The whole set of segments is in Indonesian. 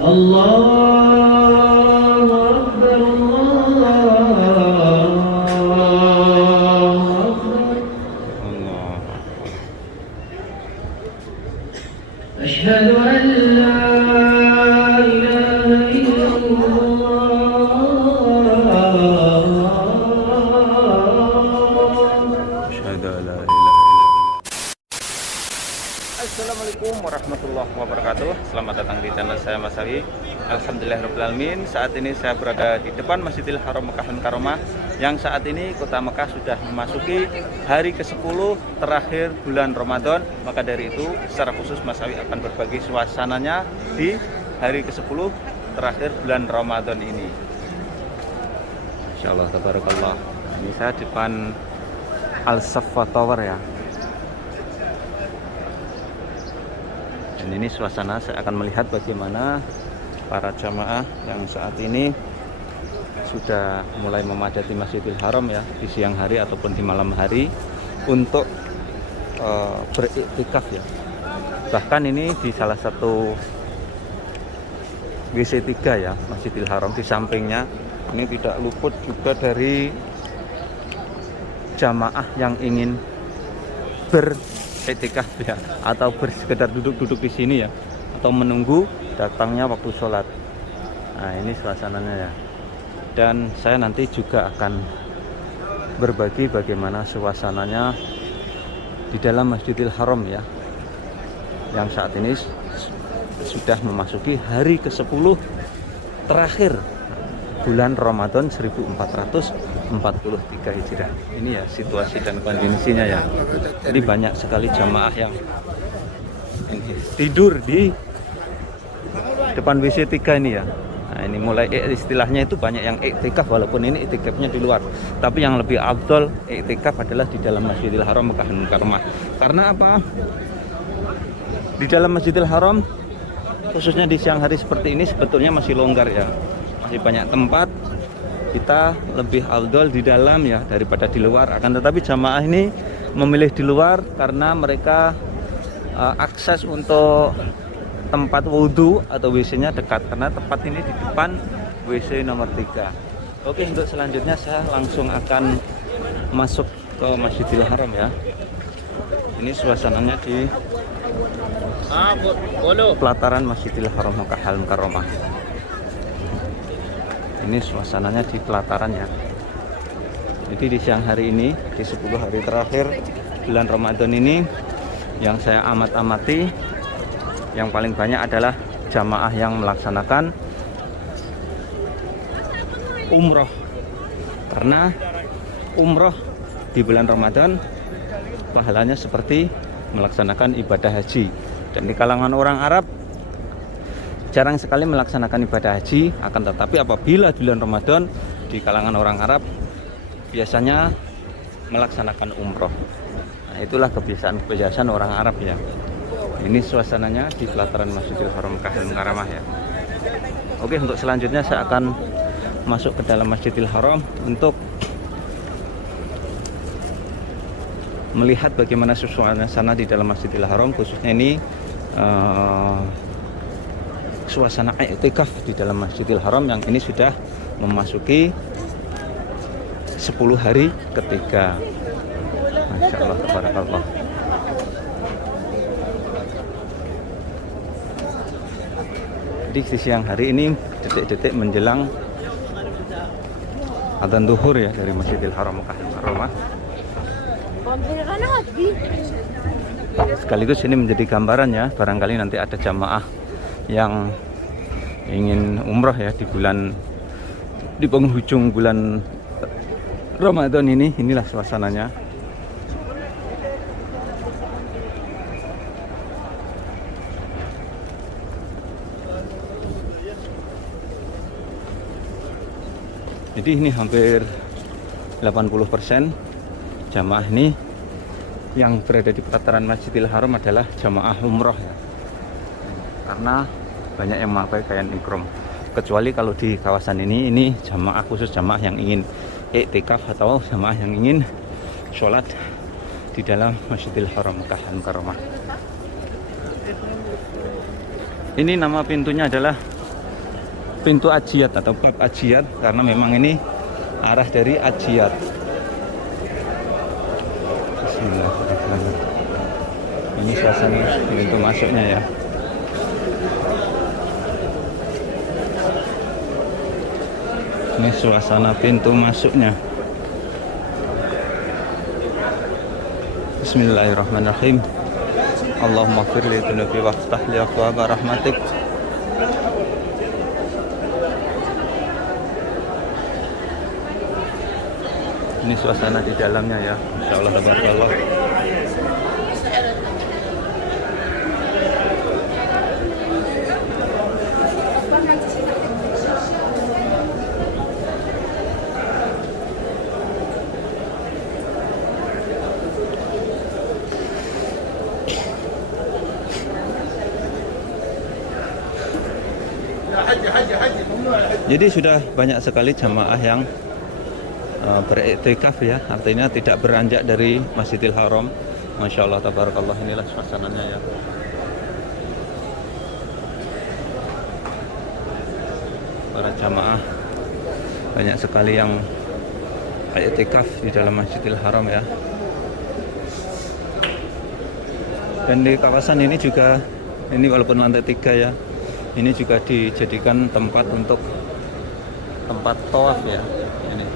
Allahu Akbar, Allahu Akbar. Allah. Asyhadu an la ilaha illallah. Asyhadu an la ilaha illallah. Assalamualaikum warahmatullahi wabarakatuh. Selamat datang di channel saya Mas Ali. Alhamdulillahirrahmanirrahim. Saat ini saya berada di depan Masjidil Haram Mekah Mukarramah, yang saat ini kota Mekah sudah memasuki hari ke-10 terakhir bulan Ramadan. Maka dari itu secara khusus Mas Ali akan berbagi suasananya di hari ke-10 terakhir bulan Ramadan ini. Insyaallah tabarakallah. Ini saya di depan Al-Safa Tower ya. Dan ini suasana saya akan melihat bagaimana para jamaah yang saat ini sudah mulai memadati Masjidil Haram ya di siang hari ataupun di malam hari untuk beriktikaf ya. Bahkan ini di salah satu WC 3 ya Masjidil Haram, di sampingnya ini tidak luput juga dari jamaah yang ingin beriktikaf ya, atau bersekedar duduk-duduk di sini ya, atau menunggu datangnya waktu sholat. Nah ini suasananya ya. Dan saya nanti juga akan berbagi bagaimana suasananya di dalam Masjidil Haram ya, yang saat ini sudah memasuki hari ke-10 terakhir bulan Ramadan 1443 Hijriah. Ini ya situasi dan kondisinya ya. Jadi banyak sekali jamaah yang tidur di depan WC 3 ini ya. Nah ini mulai istilahnya itu banyak yang iktikaf, walaupun ini iktikafnya di luar. Tapi yang lebih afdol iktikaf adalah di dalam Masjidil Haram Mekah Mukarramah. Karena apa? Di dalam Masjidil Haram khususnya di siang hari seperti ini sebetulnya masih longgar ya. Masih banyak tempat, kita lebih afdol di dalam ya daripada di luar. Akan tetapi jamaah ini memilih di luar karena mereka akses untuk tempat wudhu atau WC-nya dekat, karena tempat ini di depan WC nomor 3. Oke, untuk selanjutnya saya langsung akan masuk ke Masjidil Haram ya. Ini suasananya di pelataran Masjidil Haram Mekah Mukarramah. Ini suasananya di pelataran ya. Jadi di siang hari ini, di 10 hari terakhir bulan Ramadan ini, yang saya amati yang paling banyak adalah jamaah yang melaksanakan umroh. Karena umroh di bulan Ramadan pahalanya seperti melaksanakan ibadah haji. Dan di kalangan orang Arab jarang sekali melaksanakan ibadah haji, akan tetapi apabila bulan Ramadan di kalangan orang Arab biasanya melaksanakan umroh. Nah, itulah kebiasaan orang Arab ya. Ini suasananya di pelataran Masjidil Haram Mekah Mukarramah ya. Oke, untuk selanjutnya saya akan masuk ke dalam Masjidil Haram untuk melihat bagaimana suasana di dalam Masjidil Haram, khususnya ini suasana i'tikaf di dalam Masjidil Haram yang ini sudah memasuki 10 hari ketiga. Masya Allah, tabarakallah. Jadi di siang hari ini detik-detik menjelang adzan zuhur ya dari Masjidil Haram Mekah Mukarramah. Sekaligus ini menjadi gambaran ya, barangkali nanti ada jamaah yang ingin umroh ya di penghujung bulan Ramadan ini. Inilah suasananya. Jadi ini hampir 80% jamaah ini yang berada di pelataran Masjidil Haram adalah jamaah umroh ya. Karena banyak yang memakai kain ihram. Kecuali kalau di kawasan ini jamaah khusus, jamaah yang ingin iktikaf atau jamaah yang ingin sholat di dalam Masjidil Haram Mekah Mukarramah. Ini nama pintunya adalah pintu Ajiat atau bab Ajiat karena memang ini arah dari Ajiat. Bismillahirrahmanirrahim. Ini suasana pintu masuknya ya. Ini suasana pintu masuknya. Bismillahirrahmanirrahim. Allahumma firli dunubi waftah li abwaaba rahmatik. Ini suasana di dalamnya ya. Insyaallah tabarakallah. Jadi sudah banyak sekali jamaah yang beriktikaf ya, artinya tidak beranjak dari Masjidil Haram. Masya Allah tabarakallah, inilah suasananya ya. Para jamaah banyak sekali yang iktikaf di dalam Masjidil Haram ya. Dan di kawasan ini juga, ini walaupun lantai 3 ya, ini juga dijadikan tempat untuk tempat tawaf ya. Ini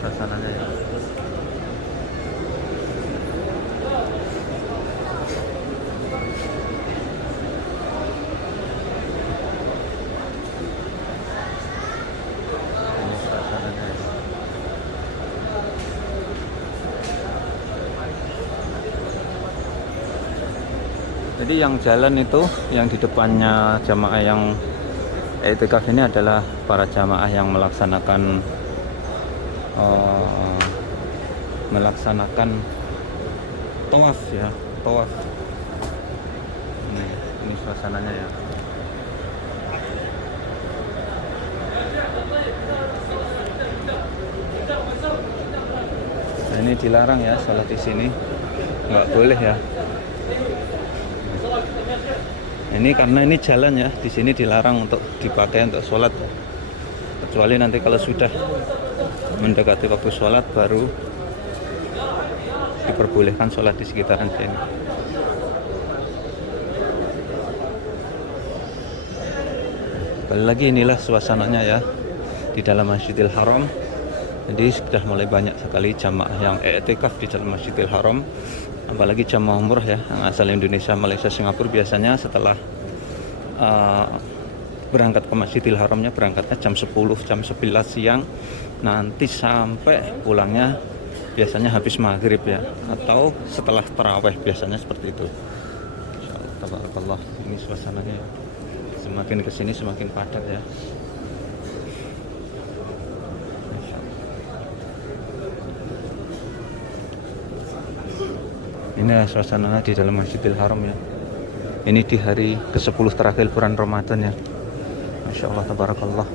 suasananya ya. Ini suasananya ya. Jadi yang jalan itu, yang di depannya jamaah yang iktikaf ini adalah para jamaah yang melaksanakan tawaf ya, tawaf. Ini suasananya ya. Nah, ini dilarang ya salat di sini, nggak boleh ya. Ini karena ini jalan ya, di sini dilarang untuk dipakai untuk sholat, kecuali nanti kalau sudah mendekati waktu sholat baru diperbolehkan sholat di sekitaran sini. Kali lagi inilah suasananya ya di dalam Masjidil Haram. Jadi sudah mulai banyak sekali jamaah yang i'tikaf di dalam Masjidil Haram. Apalagi jamaah umrah ya, yang asal Indonesia, Malaysia, Singapura biasanya setelah berangkat ke Masjidil Haramnya berangkatnya jam 10, jam 11 siang, nanti sampai pulangnya biasanya habis maghrib ya, atau setelah taraweh biasanya seperti itu. Insyaallah tabarakallah, ini suasananya ya. Semakin kesini semakin padat ya. Ini suasana di dalam Masjidil Haram ya. Ini di hari ke-10 terakhir bulan Ramadan ya. Masya Allah tabarakallah.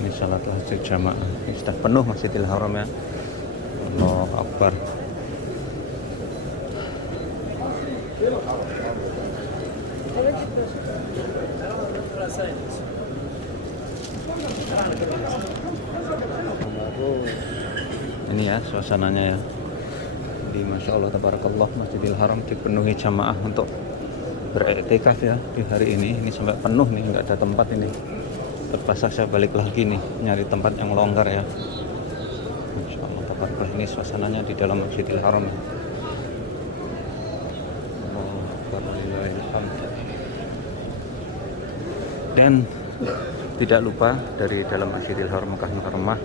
Ini salat tahajud jamaah. Ini sudah penuh Masjidil Haram ya. Allahu Akbar. Ini ya suasananya ya. Di Masya Allah tabarakallah, Masjidil Haram dipenuhi jamaah untuk beriktikaf ya di hari ini. Ini sampai penuh nih, nggak ada tempat ini. Terpaksa saya balik lagi nih nyari tempat yang longgar ya. Masya Allah tabarakallah, ini suasananya di dalam Masjidil Haram ya. Dan tidak lupa dari dalam Masjidil Haram Mekah Mukarramah,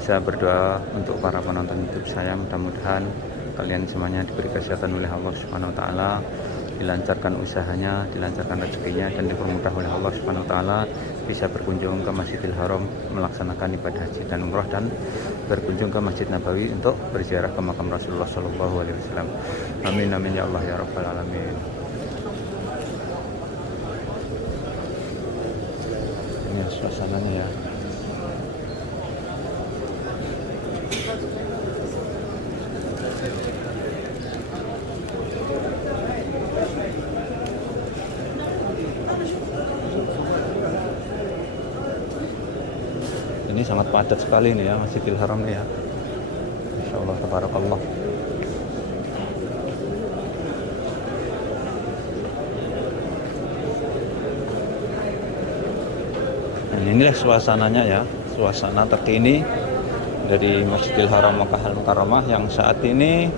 saya berdoa untuk para penonton YouTube saya, mudah-mudahan kalian semuanya diberi kesehatan oleh Allah Subhanahu wa taala, dilancarkan usahanya, dilancarkan rezekinya, dan dipermudah oleh Allah Subhanahu wa taala bisa berkunjung ke Masjidil Haram melaksanakan ibadah haji dan umrah, dan berkunjung ke Masjid Nabawi untuk berziarah ke makam Rasulullah Shallallahu Alaihi Wasallam. Amin amin ya Allah ya Rabbal alamin. Ini suasananya ya. Ini sangat padat sekali nih ya Masjidil Haram nih ya. Masya Allah tabarakallah. Nah, inilah suasananya ya, suasana terkini dari Masjidil Haram Makkah Al-Mukarramah yang saat ini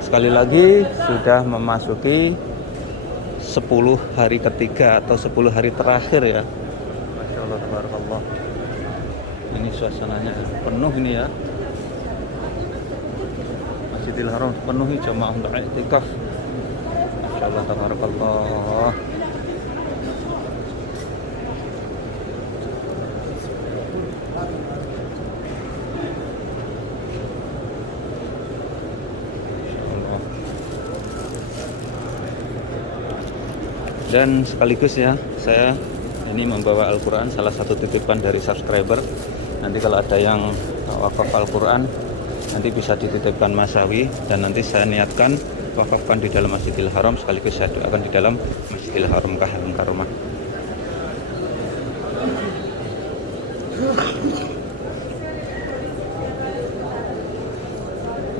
sekali lagi sudah memasuki 10 hari ketiga atau 10 hari terakhir ya. Masya Allah tabarakallah. Ini suasananya penuh ini ya. Masjidil Haram penuhi jamaah untuk i'tikaf. Masya Allah tabarakallah. Dan sekaligus ya, saya ini membawa Al-Quran, salah satu titipan dari subscriber. Nanti kalau ada yang wakaf Al-Quran, nanti bisa dititipkan Mas Sawi, dan nanti saya niatkan wakafkan di dalam Masjidil Haram, sekaligus saya doakan di dalam Masjidil Haram Makkah Al-Mukarramah.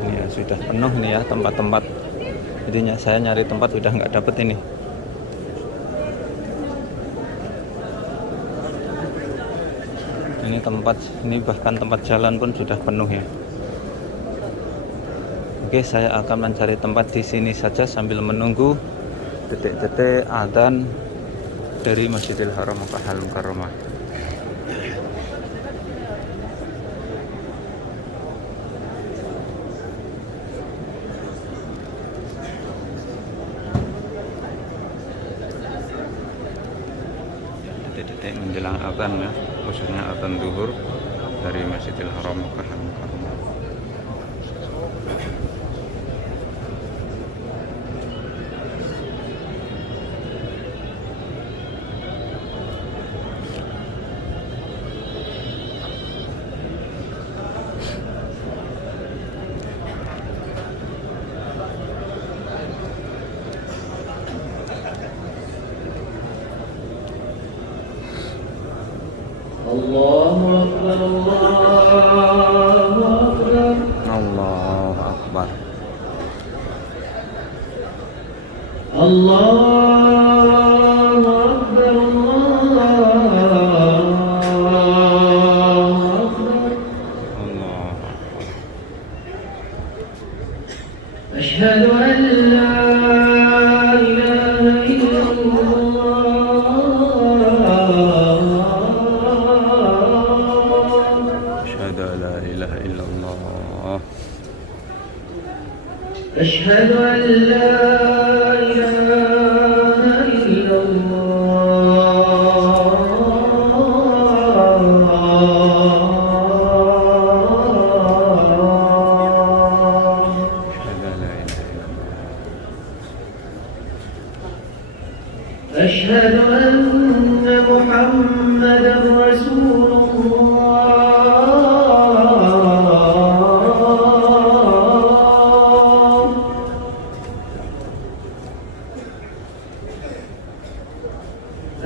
Ini ya, sudah penuh ini ya tempat-tempat. Intinya saya nyari tempat sudah nggak dapet ini. Ini tempat, ini bahkan tempat jalan pun sudah penuh ya. Oke, saya akan mencari tempat di sini saja sambil menunggu detik-detik adzan dari Masjidil Haram Makkah Al-Mukarramah. Detik-detik menjelang adzan ya, khususnya adzan zuhur dari Masjidil Haram Makkah Al-Mukarramah. Allahu Akbar, Allahu Akbar. Allahu Akbar. Allahu Akbar, Allahu Akbar. Allah. Asyhadu an la ilaha illallah. Asyhadu an la ilaha illallah. أشهد أن لا إله إلا الله. أشهد أن لا إله إلا الله. أشهد أن محمدا رسول الله.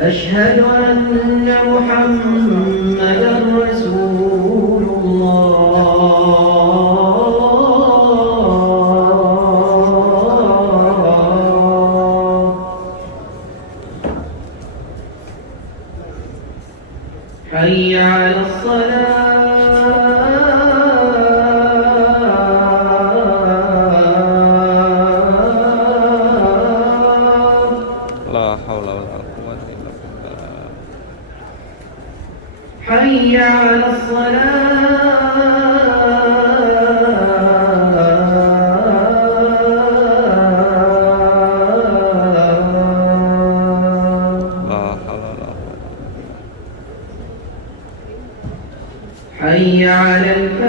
أشهد أن محمدا رسول الله. حي على الصلاة. La haula wala quwwata illa billah. حي على الصلاة. La haula wala quwwata. حي على الفلاح.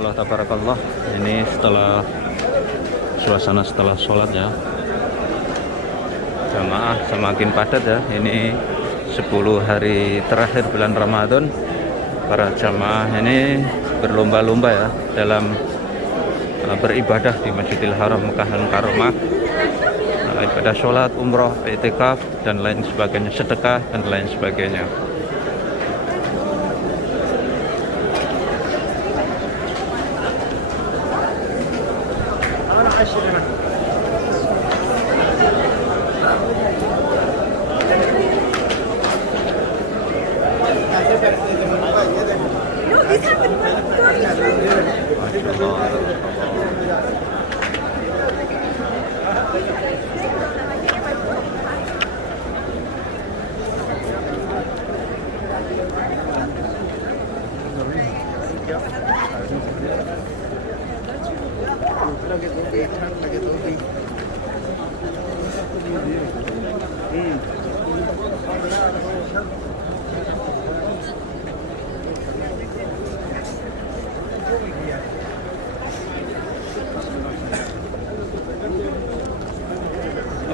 Allah, tabarakallah. Ini setelah suasana setelah sholat ya, jamaah semakin padat ya. Ini 10 hari terakhir bulan Ramadan. Para jamaah ini berlomba-lomba ya dalam beribadah di Masjidil Haram Mekah Al-Mukarramah. Ibadah sholat, umroh, i'tikaf dan lain sebagainya, sedekah dan lain sebagainya.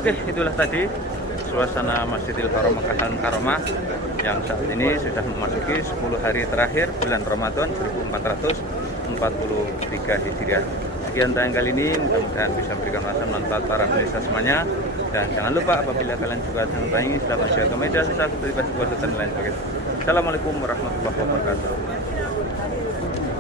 Oke, itulah tadi suasana Masjidil Haram Mekah Al-Mukarramah yang saat ini sudah memasuki 10 hari terakhir bulan Ramadan 1443 Hijriah. Sekian tayang kali ini, mudah-mudahan bisa memberikan rasa manfaat para pemirsa semuanya. Dan jangan lupa apabila kalian juga tentang ini, silahkan share ke media sosial seperti Facebook dan lain sebagainya. Assalamualaikum warahmatullahi wabarakatuh.